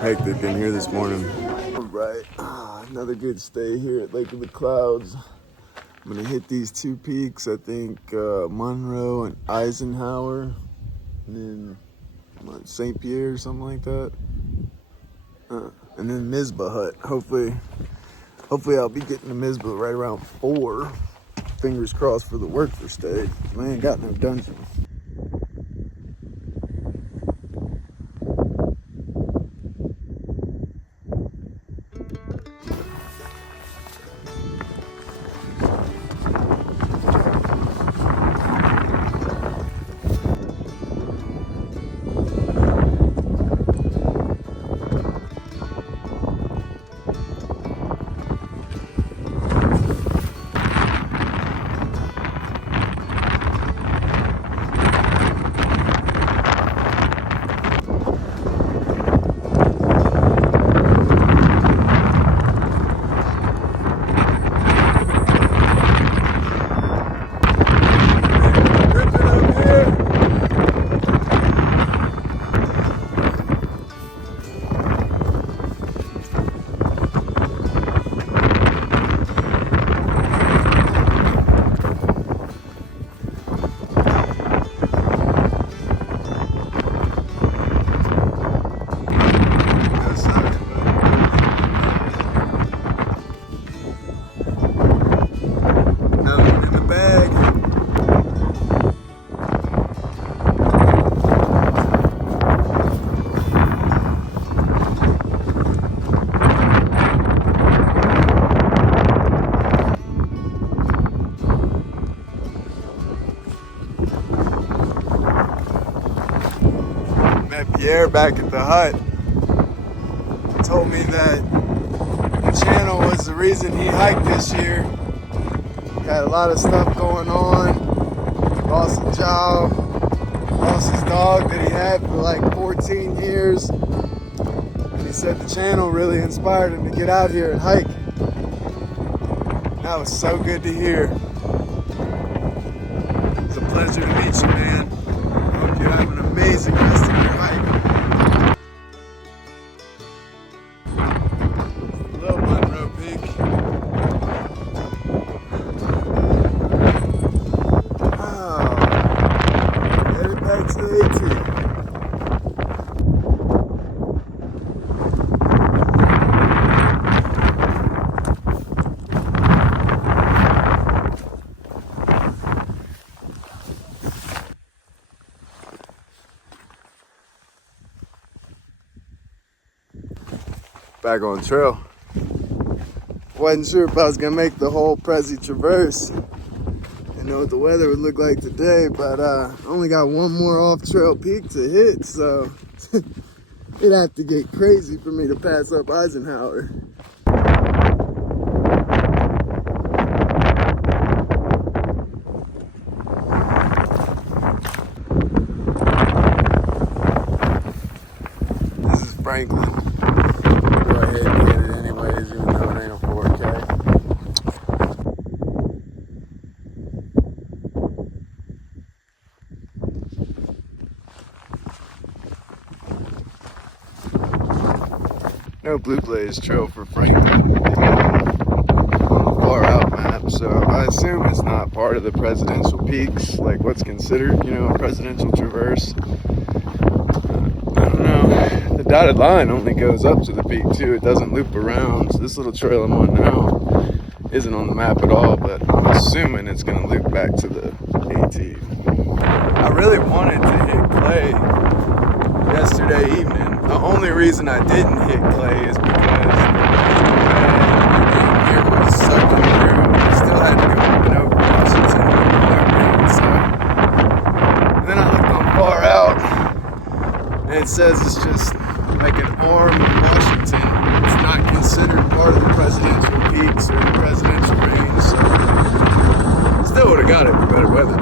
Hectic in here this morning. All right, another good stay here at Lake of the Clouds. I'm gonna hit these two peaks, I think Monroe and Eisenhower, and then St. Pierre or something like that. And then Mizpah Hut. Hopefully I'll be getting to Mizpah right around 4. Fingers crossed for the worker stay. I ain't got no dungeon. Pierre back at the hut told me that the channel was the reason he hiked this year. He had a lot of stuff going on, lost a job, lost his dog that he had for like 14 years, and he said the channel really inspired him to get out here and hike. That was so good to hear. It's a pleasure to meet you, man. I hope you have an amazing rest of your hike. Little Monroe Peak. Oh, headed back to the AT. Back on trail. Wasn't sure if I was gonna make the whole Prezi Traverse. I know what the weather would look like today, but only got one more off-trail peak to hit, so it'd have to get crazy for me to pass up Eisenhower. This is Franklin. Go ahead and hit it anyways, even though it ain't a 4K. No Blue Blaze trail for Franklin on the far out map, so I assume it's not part of the presidential peaks, like what's considered, you know, a presidential traverse. I don't know. The dotted line only goes up to the peak too, it doesn't loop around. So this little trail I'm on now isn't on the map at all, but I'm assuming it's gonna loop back to the AT. I really wanted to hit Clay yesterday evening. The only reason I didn't hit Clay is because it was sucking through. I still had to go over Washington so. And then I looked on far out and it says it's just like an arm of Washington. It's not considered part of the presidential peaks or the presidential range, so still would have got it for better weather.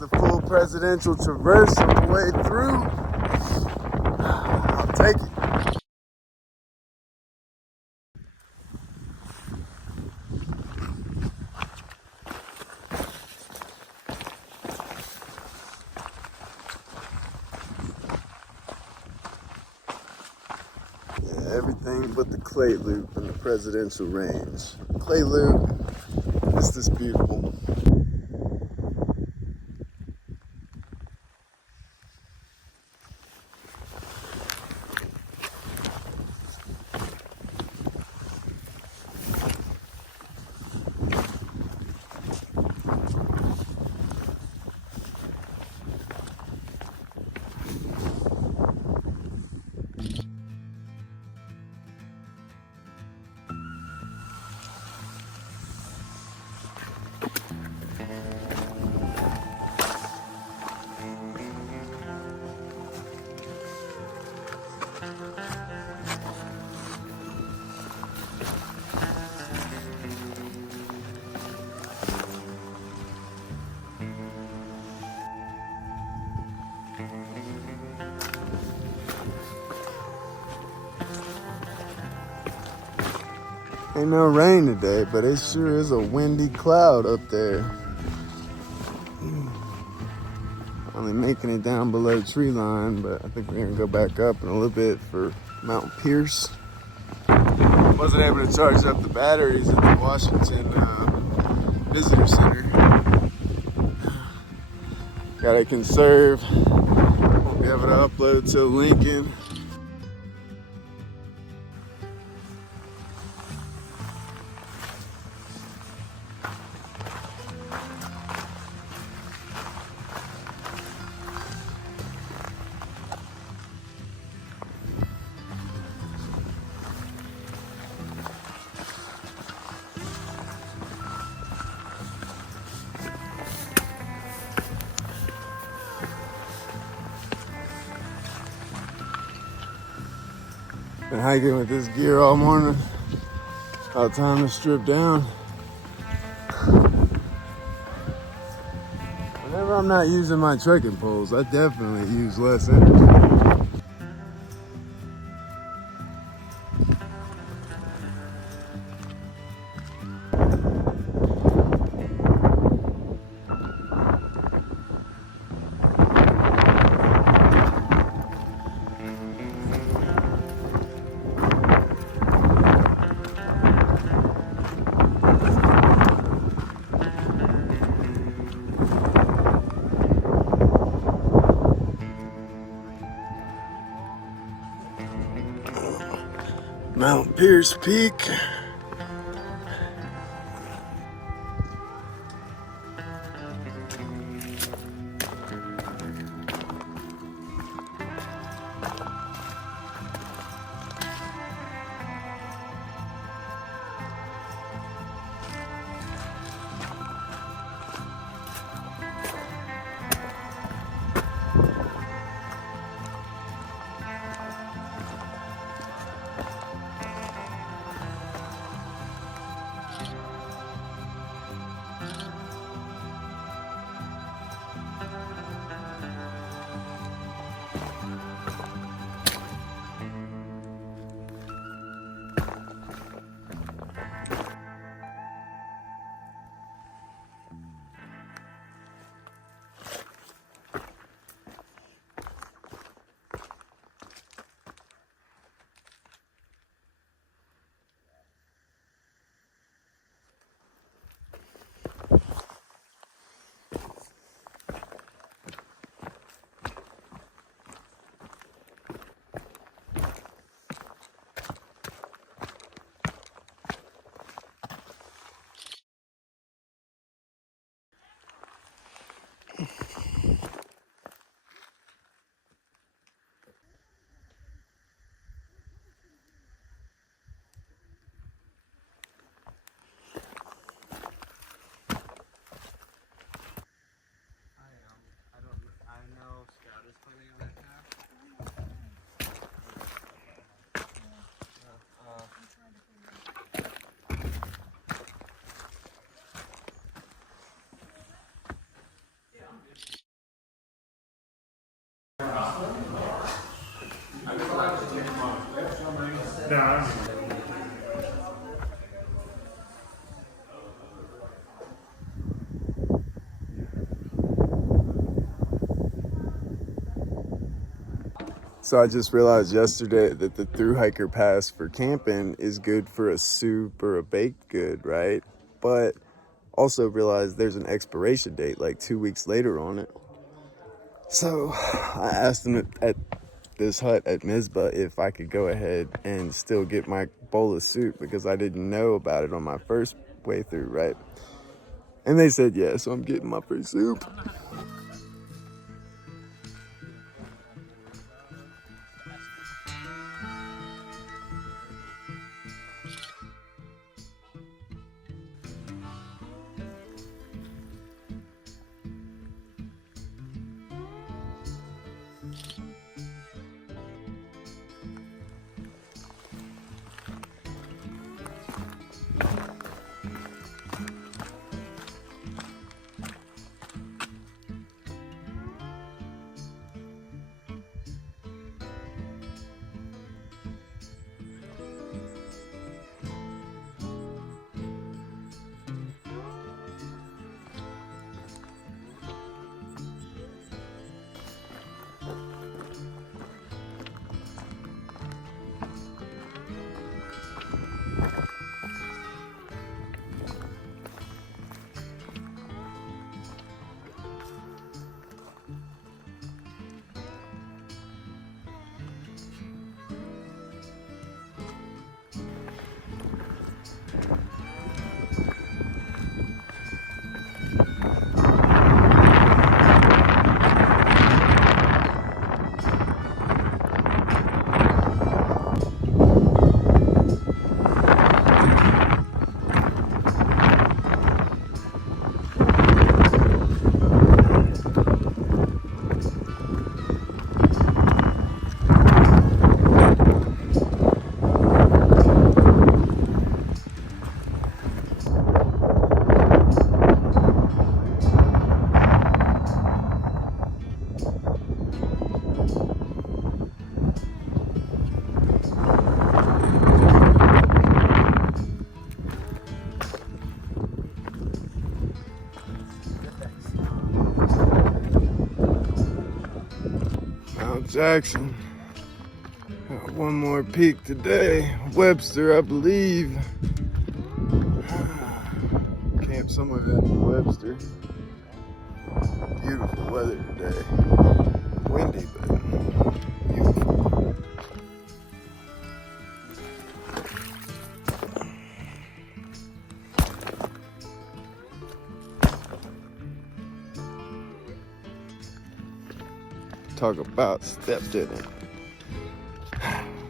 It's the full presidential traverse on the way through. I'll take it. Yeah, everything but the clay loop in the presidential range. Clay loop, it's just beautiful. Ain't no rain today, but it sure is a windy cloud up there. Only making it down below tree line, but I think we're gonna go back up in a little bit for Mount Pierce. Wasn't able to charge up the batteries at the Washington Visitor Center. Gotta conserve. Won't be able to upload till Lincoln. Been hiking with this gear all morning. About time to strip down. Whenever I'm not using my trekking poles, I definitely use less energy. Mount Pierce Peak. So I just realized yesterday that the through hiker pass for camping is good for a soup or a baked good, right? But also realized there's an expiration date like 2 weeks later on it. So I asked them at this hut at Mizpah if I could go ahead and still get my bowl of soup because I didn't know about it on my first way through, right? And they said yeah, so I'm getting my free soup. Mount Jackson. Got one more peak today. Webster, I believe. Camp somewhere in Webster. Beautiful weather today. Windy, but beautiful. Talk about stepped in it.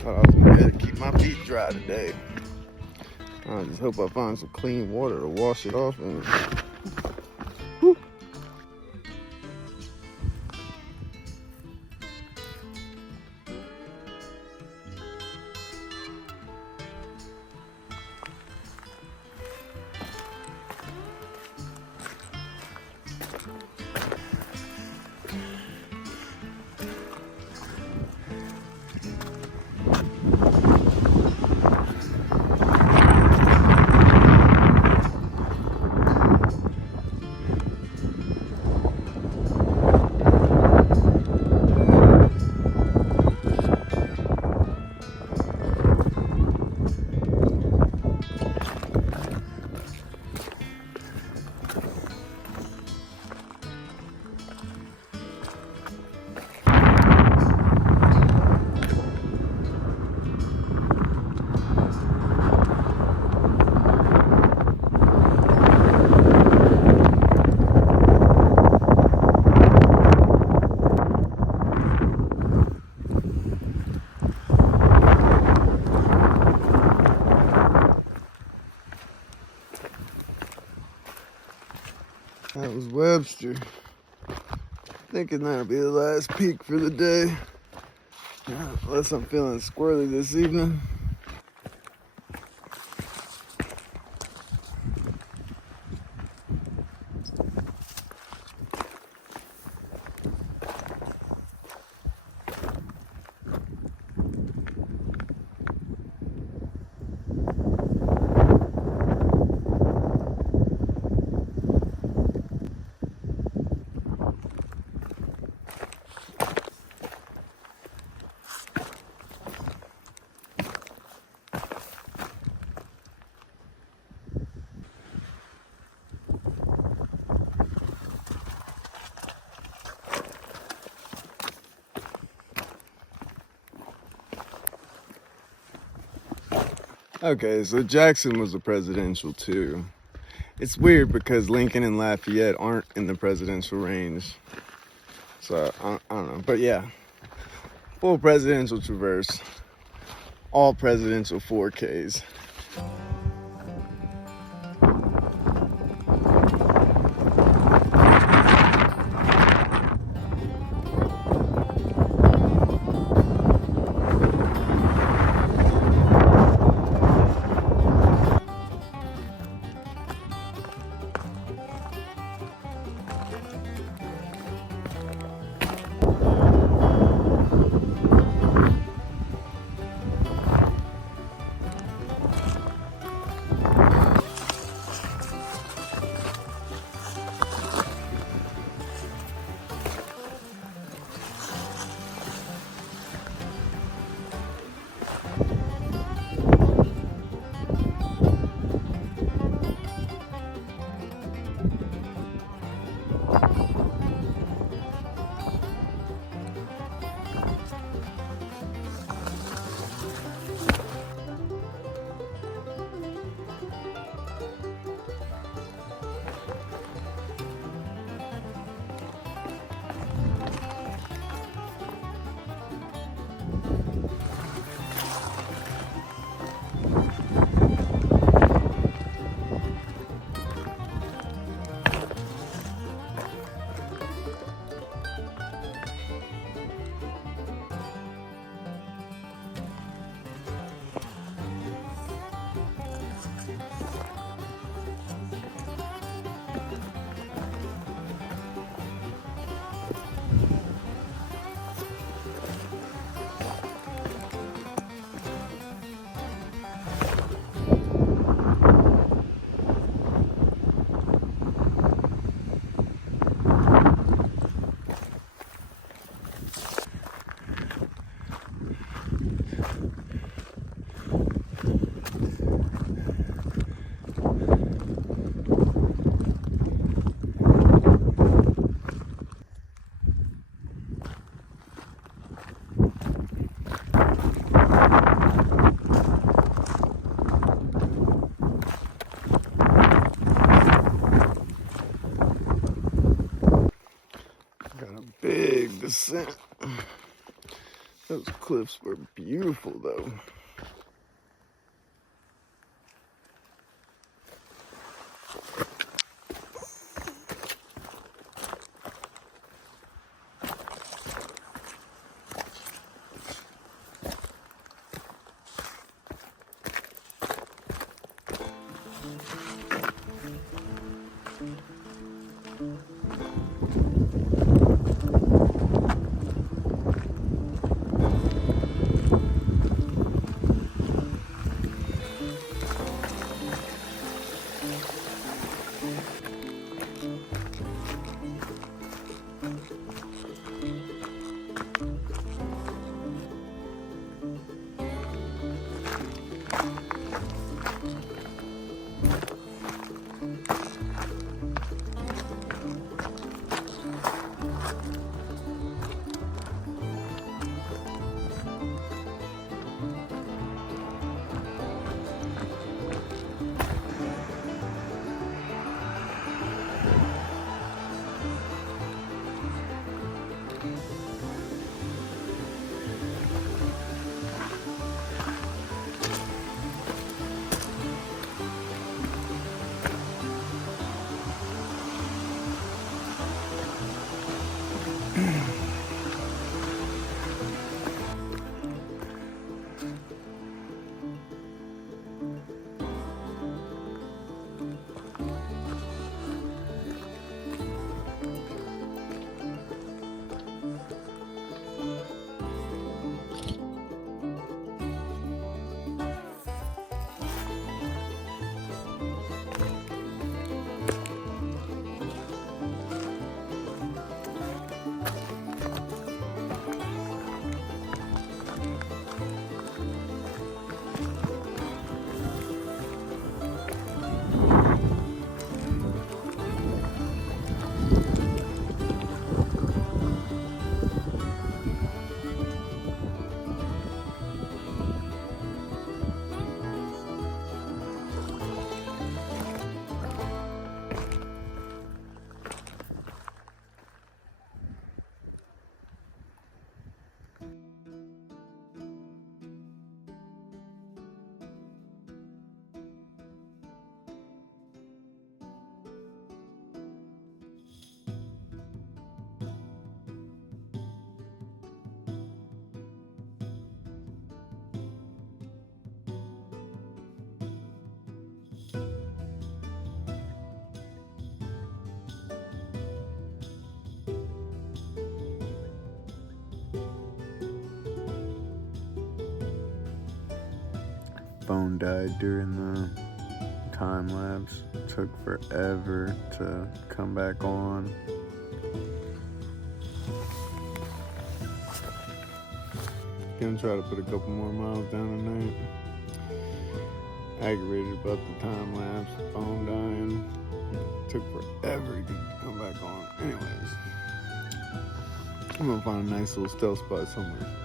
Thought I was gonna be able to keep my feet dry today. I just hope I find some clean water to wash it off in. Whew. That was Webster. Thinking that'll be the last peak for the day. Unless I'm feeling squirrely this evening. Okay, so Jackson was a presidential too. It's weird because Lincoln and Lafayette aren't in the presidential range. So, I don't know. But yeah, full presidential traverse. All presidential 4Ks. Got a big descent. Those cliffs were beautiful though. phone died during the time lapse. It took forever to come back on. Gonna try to put a couple more miles down tonight. Aggravated about the time lapse, the phone dying. It took forever to come back on. Anyways, I'm gonna find a nice little stealth spot somewhere.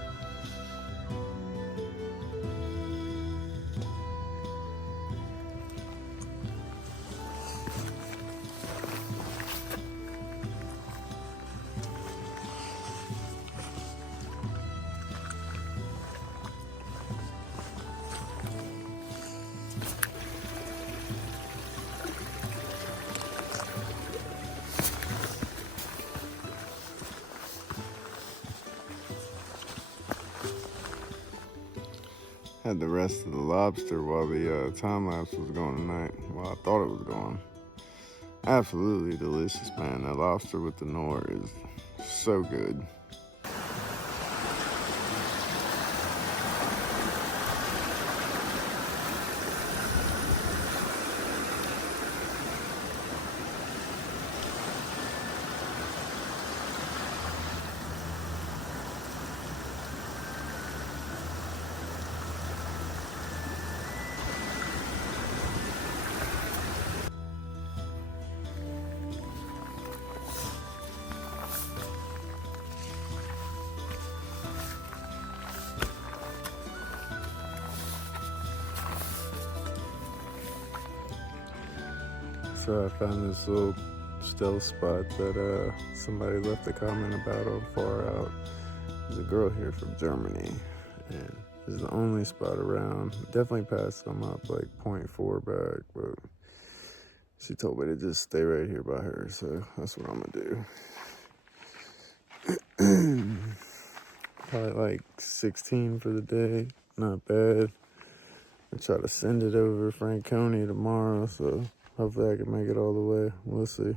Had the rest of the lobster while the time lapse was going tonight. Well, I thought it was going. Absolutely delicious, man. That lobster with the Nor is so good. So I found this little stealth spot that somebody left a comment about on Far Out. There's a girl here from Germany, and this is the only spot around. Definitely passed them up like 0.4 back, but she told me to just stay right here by her, so that's what I'm gonna do. Probably like 16 for the day, not bad. I try to send it over Franconia tomorrow, so hopefully I can make it all the way. We'll see.